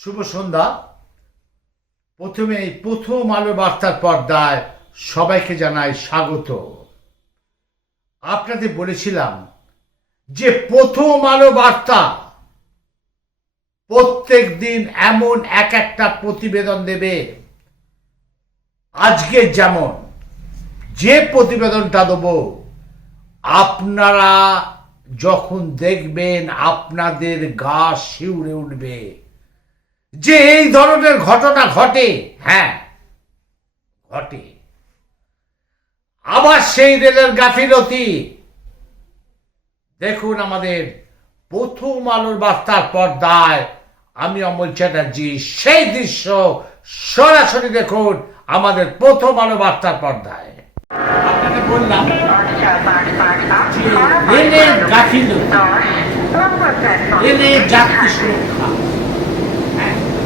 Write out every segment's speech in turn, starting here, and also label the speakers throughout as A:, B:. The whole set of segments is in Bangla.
A: শুভ সন্ধ্যা। প্রথমে এই প্রথম আলো বার্তার পর্দায় সবাইকে জানাই স্বাগত। আপনাদের বলেছিলাম যে প্রথম আলো বার্তা প্রত্যেক দিন এমন এক একটা প্রতিবেদন দেবে। আজকে যেমন যে প্রতিবেদনটা দেবো, আপনারা যখন দেখবেন আপনাদের গা শিউরে উঠবে। যে এই ধরনের ঘটনা ঘটে হ্যাঁ ঘটে। আবার সেই রেলের গাফিলতি। দেখুন আমাদের প্রথম আলোর বার্তার পর্দায় আমি অমল চ্যাটার্জি, সেই দৃশ্য সরাসরি দেখুন আমাদের প্রথম আলো বার্তার পর্দায়। আপনাকে বললাম রেলের গাফিলতি, রেলের যাত্রী সুরক্ষা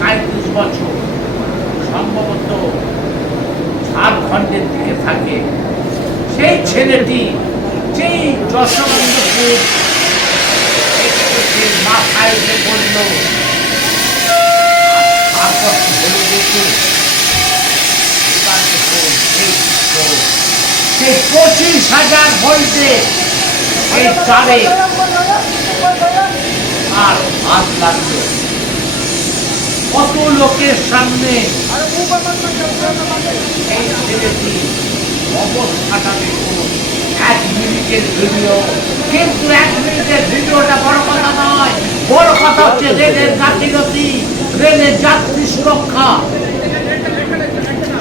A: সাঁত্রিশ বছর সম্ভবত ঝাড়খণ্ডের দিকে থাকে। সেই ছেলেটি যেই যশবন্তপুর মাথায় এবার দেখুন সেই পঁচিশ হাজার ভোল্টে সেই চারে আর হাত লাগল। কত লোকের সামনে এই ছেলেটি এক মিনিটের ভিডিও। কিন্তু এক মিনিটের ভিডিওটা বড় কথা নয়। বড় কথা হচ্ছে রেলের গাফিলতি রেলের যাত্রী সুরক্ষা।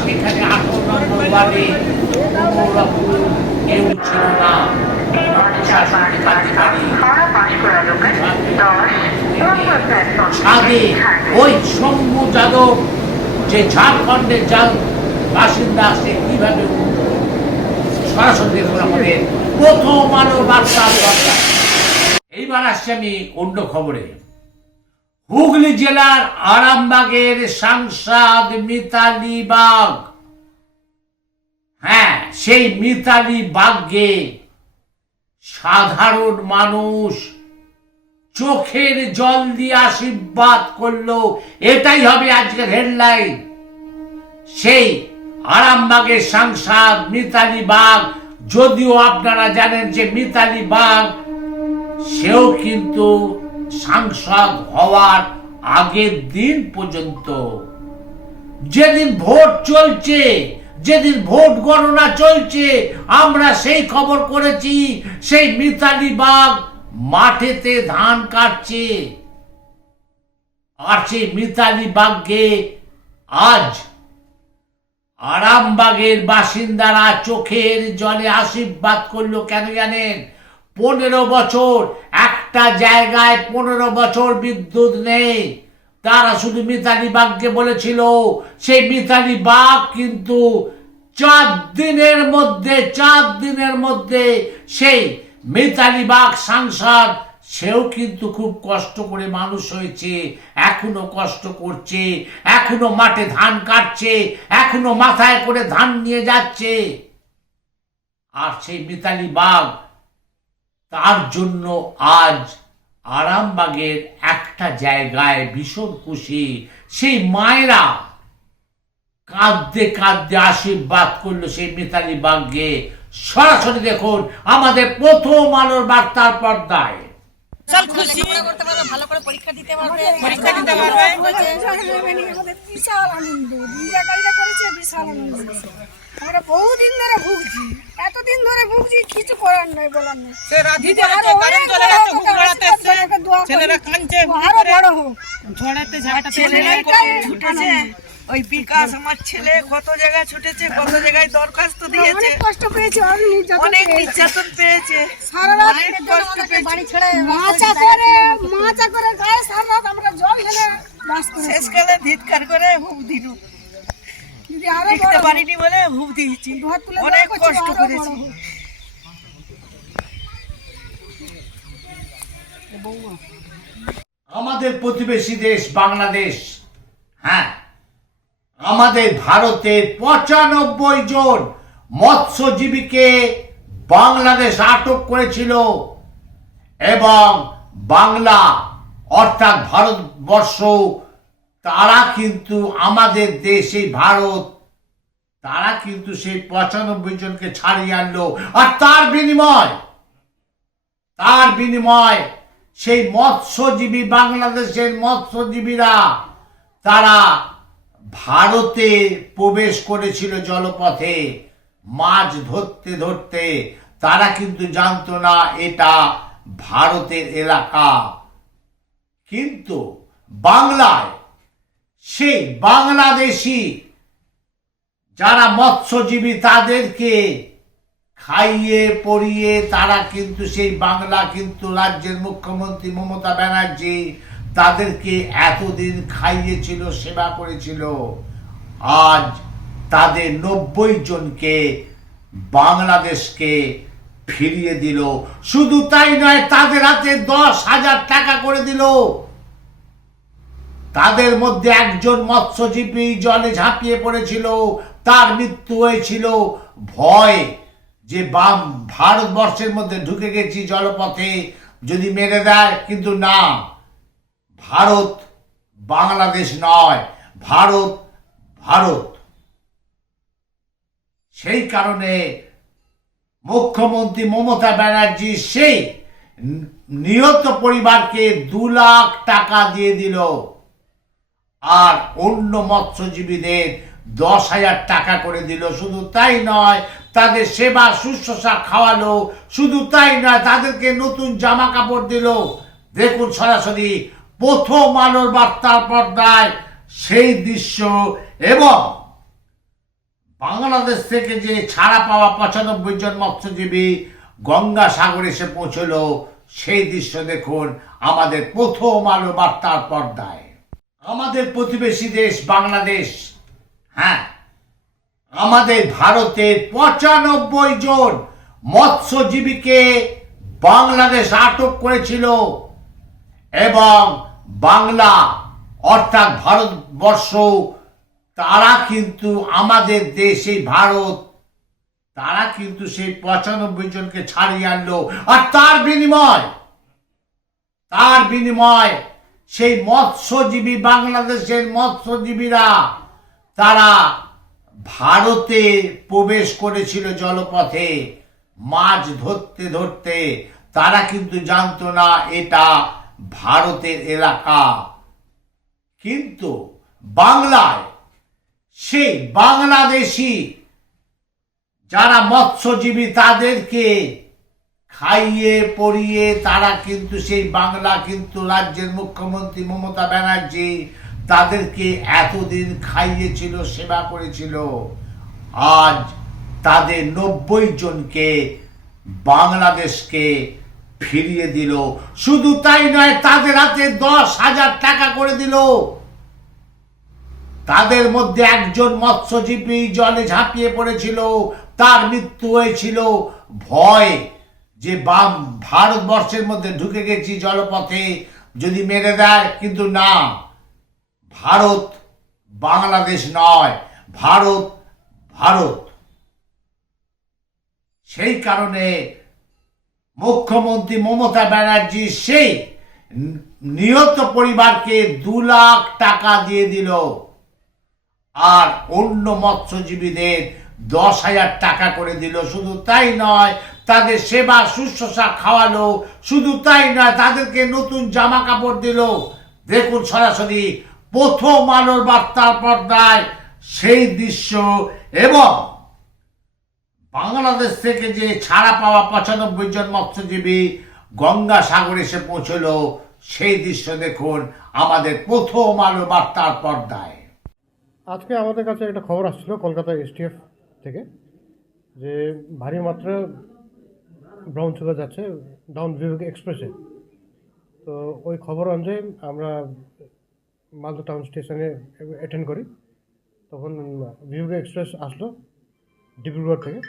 A: সেখানে আঠারো নম্বর কেউ ছিল না। ছাদে ওই শম্ভু যাদব যে ঝাড়খণ্ডের যা- বাসিন্দা সে কীভাবে সরাসরি প্রথম আলো দরকার এইবার আসছি আমি অন্য খবরে। হুগলি জেলার আরামবাগের সাংসদ মিতালি বাগ হ্যাঁ সেই মিতালি বাগকে সাধারণ মানুষ চোখের জল দিয়ে আশীর্বাদ করল। এটাই হবে আজকের হেডলাইন সেই আরামবাগের সাংসদ মিতালি বাগ, যদিও আপনারা জানেন যে মিতালি বাগ, সেও কিন্তু সাংসদ হওয়ার আগের দিন পর্যন্ত যেদিন ভোট চলছে যেদিন ভোট গণনা চলছে, আমরা সেই খবর করেছি, সেই মিতালি বাগ মাঠেতে ধান কাটছে। আর সেই মিতালি বাগকে আজ আরামবাগের বাসিন্দারা চোখের জলে আশীর্বাদ করল কেন জানেন? পনেরো বছর, একটা জায়গায় পনেরো বছর বিদ্যুৎ নেই। তারা শুধু মিতালি বাগকে বলেছিল, সেই মিতালি বাঘ কিন্তু চার দিনের মধ্যে, চার দিনের মধ্যে সেই মিতালি বাগ সাংসদ সেও কিন্তু খুব কষ্ট করে মানুষ হয়েছে, এখনও কষ্ট করছে, এখনও মাঠে ধান কাটছে, এখনও মাথায় করে ধান নিয়ে যাচ্ছে। আর সেই মিতালি বাঘ, তার জন্য আজ আরামবাগের একটা জায়গায় ভীষণ খুশি। সেই মায়েরা কাঁদতে কাঁদতে আশীর্বাদ করল সেই মিতালি বাগকে সরাসরি দেখুন আমাদের প্রথম আলোর বার্তার পর্দায়।
B: বিশাল খুশি।
C: করতে পারবে ভালো করে পরীক্ষা দিতে পারবে।
B: পরীক্ষা দিতে পারবে
D: বিশাল আনন্দ দিদিরা করেছে বিশাল আনন্দ। আমরা বহুদিন ধরে ভুগছি এতদিন ধরে ভুগছি কিছু করার নয় বলার নয়
B: সে কারেন্ট চলে যাচ্ছে। ছেলেরা কাঁদছে
D: আরও বড় হোক।
C: ঝড়াতে ঝাড়াতে
D: ছেলেরা
E: ছুটেছে ওই বিকাশ আমার ছেলে কত জায়গায় ছুটেছে কত জায়গায় দরখাস্ত দিয়েছে।
D: অনেক কষ্ট পেয়েছে অনেক নির্যাতন
E: অনেক
D: পেয়েছে।
E: নির্যাতন পেয়েছে।
D: সারা রাত
E: অনেক কষ্ট পেয়েছে।
D: মাচা করে মাচা করে গায়ে সারা রাত আমরা জল ঢেলে করেছি।
E: শেষকালে ধিৎকার করে হুপ দিল দেখতে পারিনি বলে হুপ দিয়েছি। অনেক কষ্ট করেছি।
A: আমাদের প্রতিবেশী দেশ বাংলাদেশ হ্যাঁ? আমাদের ভারতের পঁচানব্বই জন মৎস্যজীবীকে বাংলাদেশ আটক করেছিল এবং বাংলা অর্থাৎ ভারতবর্ষ, তারা কিন্তু আমাদের দেশে ভারত, তারা কিন্তু সেই পঁচানব্বই জনকে ছাড়িয়ে আনলো। আর তার বিনিময় তার বিনিময় সেই মৎস্যজীবী, বাংলাদেশের মৎস্যজীবীরা, তারা ভারতে প্রবেশ করেছিল জলপথে, মাছ ধরতে ধরতে। তারা কিন্তু জানতো না এটা ভারতের এলাকা। কিন্তু বাংলায়, সেই বাংলাদেশি যারা মৎস্যজীবী, তাদেরকে খাইয়ে পরিয়ে তারা কিন্তু সেই বাংলা কিন্তু রাজ্যের মুখ্যমন্ত্রী মমতা ব্যানার্জি তাদেরকে এতদিন খাইয়েছিল, সেবা করেছিল। আজ তাদের নব্বই জনকে বাংলাদেশকে ফিরিয়ে দিল। শুধু তাই নয়, তাদের হাতে দশ হাজার টাকা করে দিল। তাদের মধ্যে একজন মৎস্যজীবী জলে ঝাঁপিয়ে পড়েছিল। তার মৃত্যু হয়েছিল। ভয় যে বাম ভারতবর্ষের মধ্যে ঢুকে গেছি জলপথে, যদি মেরে দেয়, কিন্তু না। ভারত বাংলাদেশ নয়, ভারত ভারত। সেই কারণে মুখ্যমন্ত্রী মমতা ব্যানার্জি সেই নিহত পরিবারকে দু লাখ টাকা দিয়ে দিল। আর অন্য মৎস্যজীবীদের দশ হাজার টাকা করে দিল। শুধু তাই নয়, তাদের সেবা শুশ্রূষা খাওয়ালো। শুধু তাই নয়, তাদেরকে নতুন জামা কাপড় দিল। দেখুন সরাসরি প্রথম আলোর বার্তার পর্দায় সেই দৃশ্য এবং বাংলাদেশ থেকে যে ছাড়া পাওয়া পঁচানব্বই জন মৎস্যজীবী গঙ্গা সাগর এসে পৌঁছলো, সেই দৃশ্য দেখুন আমাদের প্রথম আলো বার্তার পর্দায়। আমাদের প্রতিবেশী দেশ বাংলাদেশ হ্যাঁ আমাদের ভারতের পঁচানব্বই জন মৎস্যজীবীকে বাংলাদেশ আটক করেছিল এবং বাংলা, অর্থাৎ ভারতবর্ষ, তারা কিন্তু আমাদের দেশ, এই ভারত, তারা কিন্তু সেই পঁচানব্বই জনকে ছাড়িয়ে আনলো। আর তার বিনিময় তার বিনিময় সেই মৎস্যজীবী বাংলাদেশের মৎস্যজীবীরা, তারা ভারতে প্রবেশ করেছিল জলপথে, মাছ ধরতে ধরতে। তারা কিন্তু জানতো না এটা ভারতের এলাকা। কিন্তু বাংলায় সেই বাংলাদেশি যারা মৎস্যজীবী তাদেরকে খাইয়ে, পরিয়ে, তারা কিন্তু সেই বাংলা কিন্তু রাজ্যের মুখ্যমন্ত্রী মমতা ব্যানার্জি তাদেরকে এতদিন খাইয়েছিল, সেবা করেছিল। আজ তাদের নব্বই জনকে বাংলাদেশকে ফিরিয়ে দিল। শুধু তাই নয়, তাদের হাতে দশ হাজার টাকা করে দিল। তাদের মধ্যে একজন মৎস্যজীবী জলে ঝাঁপিয়ে পড়েছিল। তার মৃত্যু হয়েছিল ভয় যে বাম ভারতবর্ষের মধ্যে ঢুকে গেছি জলপথে, যদি মেরে দেয়, কিন্তু না। ভারত বাংলাদেশ নয়, ভারত ভারত। সেই কারণে মুখ্যমন্ত্রী মমতা ব্যানার্জি সেই নিহত পরিবারকে দু লাখ টাকা দিয়ে দিল। আর অন্য মৎস্যজীবীদের দশ হাজার টাকা করে দিল। শুধু তাই নয়, তাদের সেবা শুশ্রূষা খাওয়ালো। শুধু তাই নয়, তাদেরকে নতুন জামা কাপড় দিল। দেখুন সরাসরি প্রথম আলোর বার্তার পর্দায় সেই দৃশ্য এবং বাংলাদেশ থেকে যে ছাড়া পাওয়া পঁচানব্বই জন মৎস্যজীবী গঙ্গা সাগরে এসে পৌঁছলো, সেই দৃশ্য দেখুন আমাদের প্রথম আলো বার্তার পর্দায়।
B: আজকে আমাদের কাছে একটা খবর আসছিল কলকাতা এসটিএফ থেকে, যে ভারী মাত্রা ব্রাউন সুগার যাচ্ছে ডাউন বিভাগ এক্সপ্রেসে। তো ওই খবর অনুযায়ী আমরা মালদা টাউন স্টেশনে অ্যাটেন্ড করি। তখন বিভাগ এক্সপ্রেস আসলো ডিব্রুগড় থেকে।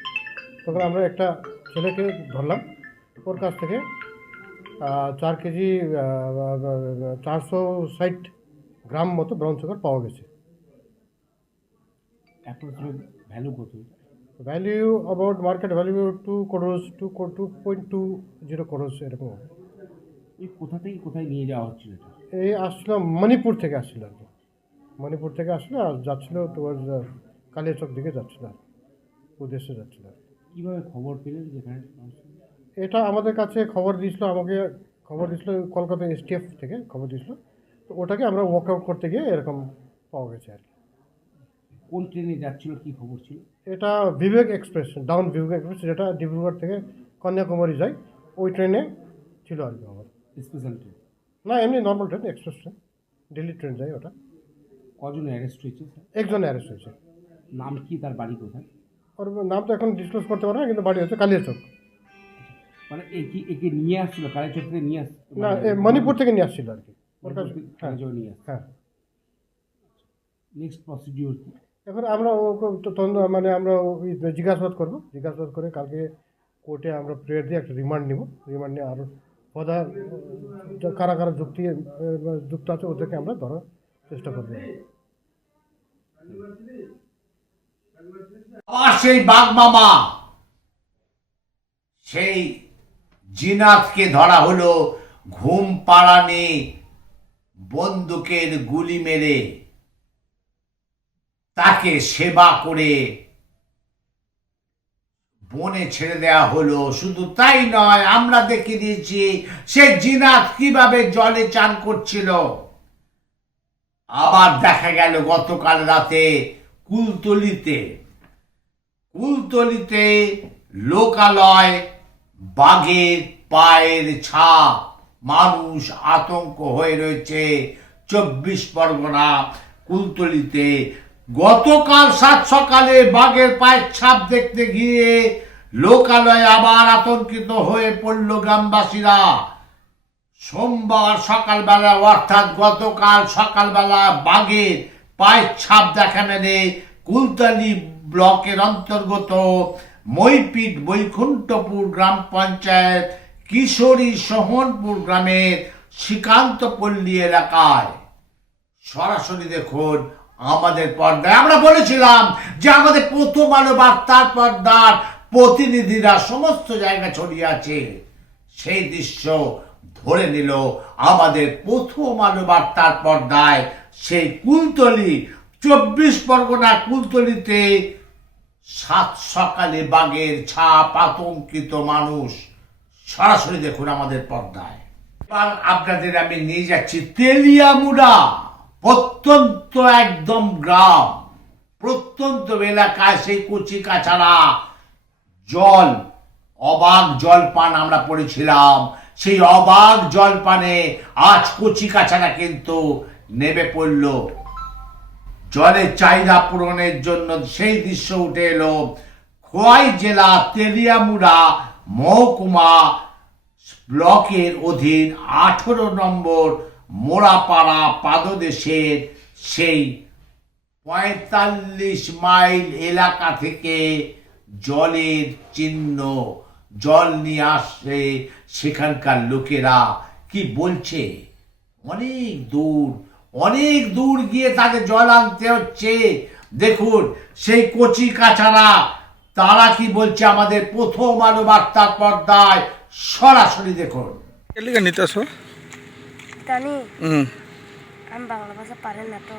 B: তখন আমরা একটা ছেলেকে ধরলাম। ওর কাছ থেকে চার কেজি চারশো ষাট গ্রাম মতো ব্রাউন সুগার পাওয়া গেছে।
F: ভ্যালু কত?
B: Value about market value two crores two two point two zero crores এরকম হবে।
F: এই কোথা থেকে কোথায় নিয়ে যাওয়া হচ্ছিল এটা?
B: এই আসছিল মণিপুর থেকে আসছিল আর কি। মণিপুর থেকে আসছিল আর যাচ্ছিল টুয়ার্ডস কালিয়াচক দিকে যাচ্ছিল আর কি। উদ্দেশ্যে যাচ্ছিল। আর কি।
F: খবর পেলেন যেখানে
B: এটা আমাদের কাছে খবর দিয়েছিল আমাকে খবর দিয়েছিল কলকাতা এসটিএফ থেকে খবর দিয়েছিল। তো ওটাকে আমরা ওয়ার্কআউট করতে গিয়ে এরকম পাওয়া গেছে আর কি।
F: কোন ট্রেনে যাচ্ছিল কী খবর ছিল?
B: এটা Vivek express down Vivek express যেটা ডিব্রুগড় থেকে কন্যাকুমারী যায় ওই ট্রেনে ছিল আর কি আমার
F: স্পেশাল ট্রেন?
B: না এমনি normal train express train. Delhi train যায় ওটা।
F: কজন অ্যারেস্ট হয়েছে
B: একজন অ্যারেস্ট হয়েছে।
F: নাম কি তার বাড়ি কোথায়?
B: ওর নাম তো এখন ডিসক্লোজ করতে পারব না কিন্তু বাড়ি হচ্ছে কালিয়াচক
F: মানে একে একে নিয়ে আসছিল কালেচক থেকে নিয়ে আসছিল?
B: না এ মণিপুর থেকে নিয়ে আসছিল আর কি। ওর কাছে হ্যাঁ।
F: নিয়ে
B: হ্যাঁ।
F: নেক্সট প্রসিডিওর কি?
B: এখন আমরা ওকে তো- তদন্ত মানে আমরা ওই জিজ্ঞাসাবাদ করব। জিজ্ঞাসাবাদ করে কালকে কোর্টে আমরা প্রেয়ার দিয়ে একটা রিমান্ড নিব। রিমান্ড নিয়ে আরও পদা কারা কারা যুক্তি যুক্ত আছে ওদেরকে আমরা ধরার চেষ্টা করব।
A: আবার সেই বাঘ মামা, সেই জিনাতকে ধরা হলো ঘুম পাড়ানি বন্দুকের গুলি মেরে। তাকে সেবা করে বনে ছেড়ে দেওয়া হলো। শুধু তাই নয়, আমরা দেখে দিয়েছি সে জিনাত কীভাবে জলে চান করছিল। আবার দেখা গেল গতকাল রাতে কুলতলিতে কুলতলিতে লোকালয় বাঘের পায়ের ছাপ। মানুষ আতঙ্ক হয়ে রয়েছে। চব্বিশ পরগনা কুলতলিতে। গতকাল সাত সকালে বাঘের পায়ের ছাপ দেখতে গিয়ে লোকালয়ে আবার আতঙ্কিত হয়ে পড়ল গ্রামবাসীরা। সোমবার সকালবেলা, অর্থাৎ গতকাল সকালবেলা বাঘের পায়ের ছাপ দেখা মেলে কুলতালি ব্লকের অন্তর্গত মইপিট বৈকুণ্ঠপুর গ্রাম পঞ্চায়েত কিশোরী সোহনপুর গ্রামের শ্রীকান্তপল্লী এলাকায়। সরাসরি দেখুন আমাদের পর্দায়। আমরা বলেছিলাম যে আমাদের প্রথম আলো বার্তার পর্দার প্রতিনিধিরা সমস্ত জায়গা ছড়িয়ে আছে। সেই দৃশ্য ধরে নিল আমাদের প্রথম আলো বার্তার পর্দায়। সেই কুলতলি, চব্বিশ পরগনা কুলতলিতে সাত সকালে বাঘের ছাপ আতঙ্কিত মানুষ সরাসরি দেখুন আমাদের পর্দায়। এবার আপনাদের আমি নিয়ে যাচ্ছি তেলিয়ামুড়া, প্রত্যন্ত একদম গ্রাম। প্রত্যন্ত এলাকায় সেই কচি কাছাড়া জল, অবাক জলপান আমরা পড়েছিলাম। সেই অবাক জলপানে আজ কচি কাছাড়া কিন্তু নেমে পড়ল। জলের চাহিদা পূরণের জন্য সেই দৃশ্য উঠে এলো। খোয়াই জেলা তেলিয়ামুড়া মহকুমা ব্লকের অধীন আঠেরো নম্বর মোড়াপাড়া পাদদেশের সেই পঁয়তাল্লিশ মাইল এলাকা থেকে জলের চিহ্ন, জল নিয়ে আসছে সেখানকার লোকেরা। কি বলছে? অনেক দূর অনেক দূর গিয়ে তাকে জল আনতে হচ্ছে। দেখুন সেই কচি কাছাড়া তারা কি বলছে আমাদের প্রথম আলো বার্তার পর্দায়? সরাসরি দেখুন।
G: এলিগা নিতে আসো?
H: জানি
G: হুম।
H: আমি বাংলা ভাষা পারেন না তো।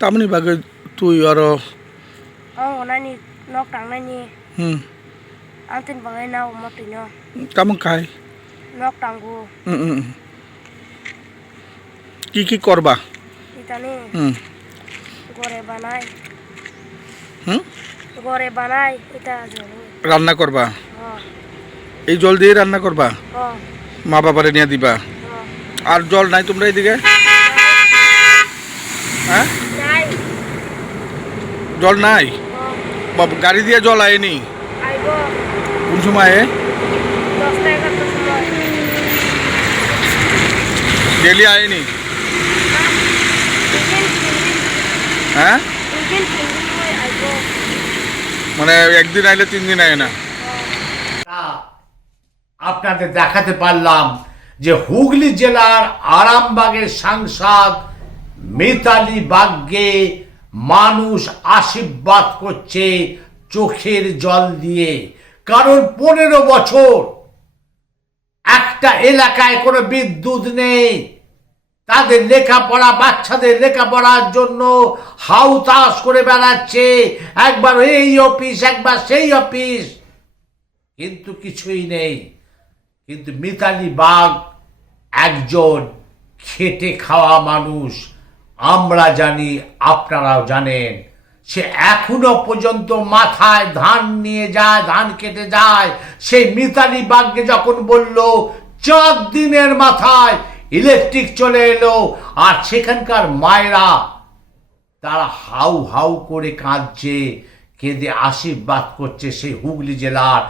G: তামনি বাগে তুই আর
H: ওনানি নখ টাংনানি
G: হুম।
H: antin bangai na umotino
G: কেমন খায়।
H: nok tanggu
G: হুম, হুম। কি কি করবা? হুম। রান্না করবা? এই জল দিয়ে রান্না করবা? মা বাবারে নিয়ে দিবা? আর জল নাই তোমরা এইদিকে হ্যাঁ? জল নাই? গাড়ি দিয়ে জল আয়নি? কোন সময়ে ডেলি আয়নি? হ্যাঁ? মানে একদিন আইলে তিন দিন আয় না?
A: তা আপনাদের দেখাতে পারলাম যে হুগলি জেলার আরামবাগের সাংসদ মিতালি বাগ্যে মানুষ আশীর্বাদ করছে চোখের জল দিয়ে। কারণ পনেরো বছর একটা এলাকায় কোনো বিদ্যুৎ নেই। তাদের লেখাপড়া, বাচ্চাদের লেখাপড়ার জন্য হাউতাস করে বেড়াচ্ছে। একবার এই অফিস, একবার সেই অফিস। কিন্তু কিছুই নেই। কিন্তু মিতালি বাঘ একজন খেটে খাওয়া মানুষ। আমরা জানি, আপনারাও জানেন, সে এখনও পর্যন্ত মাথায় ধান নিয়ে যায়, ধান কেটে যায়। সেই মিতালি বাঘকে যখন বলল, চার দিনের মাথায় ইলেকট্রিক চলে এলো, আর সেখানকার মায়েরা তারা হাউ হাউ করে কাঁদছে, কেঁদে আশীর্বাদ করছে সেই হুগলি জেলার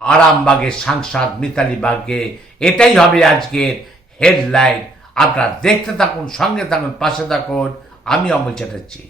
A: আরামবাগের সাংসদ মিতালি বাগকে। এটাই হবে আজকের হেডলাইন। আপনারা দেখতে থাকুন, সঙ্গে থাকুন, পাশে থাকুন। আমি অমল চ্যাটার্জি।